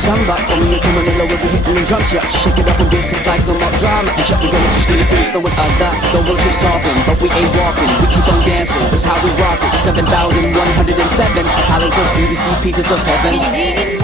samba. Coming into Manila with the hitting the drums, yeah. Shake it up and dance it like no more drama. And check, we gonna just Philippines, know what I got. Don't wanna keep stopping, but we ain't walking. We keep on dancing, that's how we rock it. 7,107 islands of beauty, see pieces of heaven.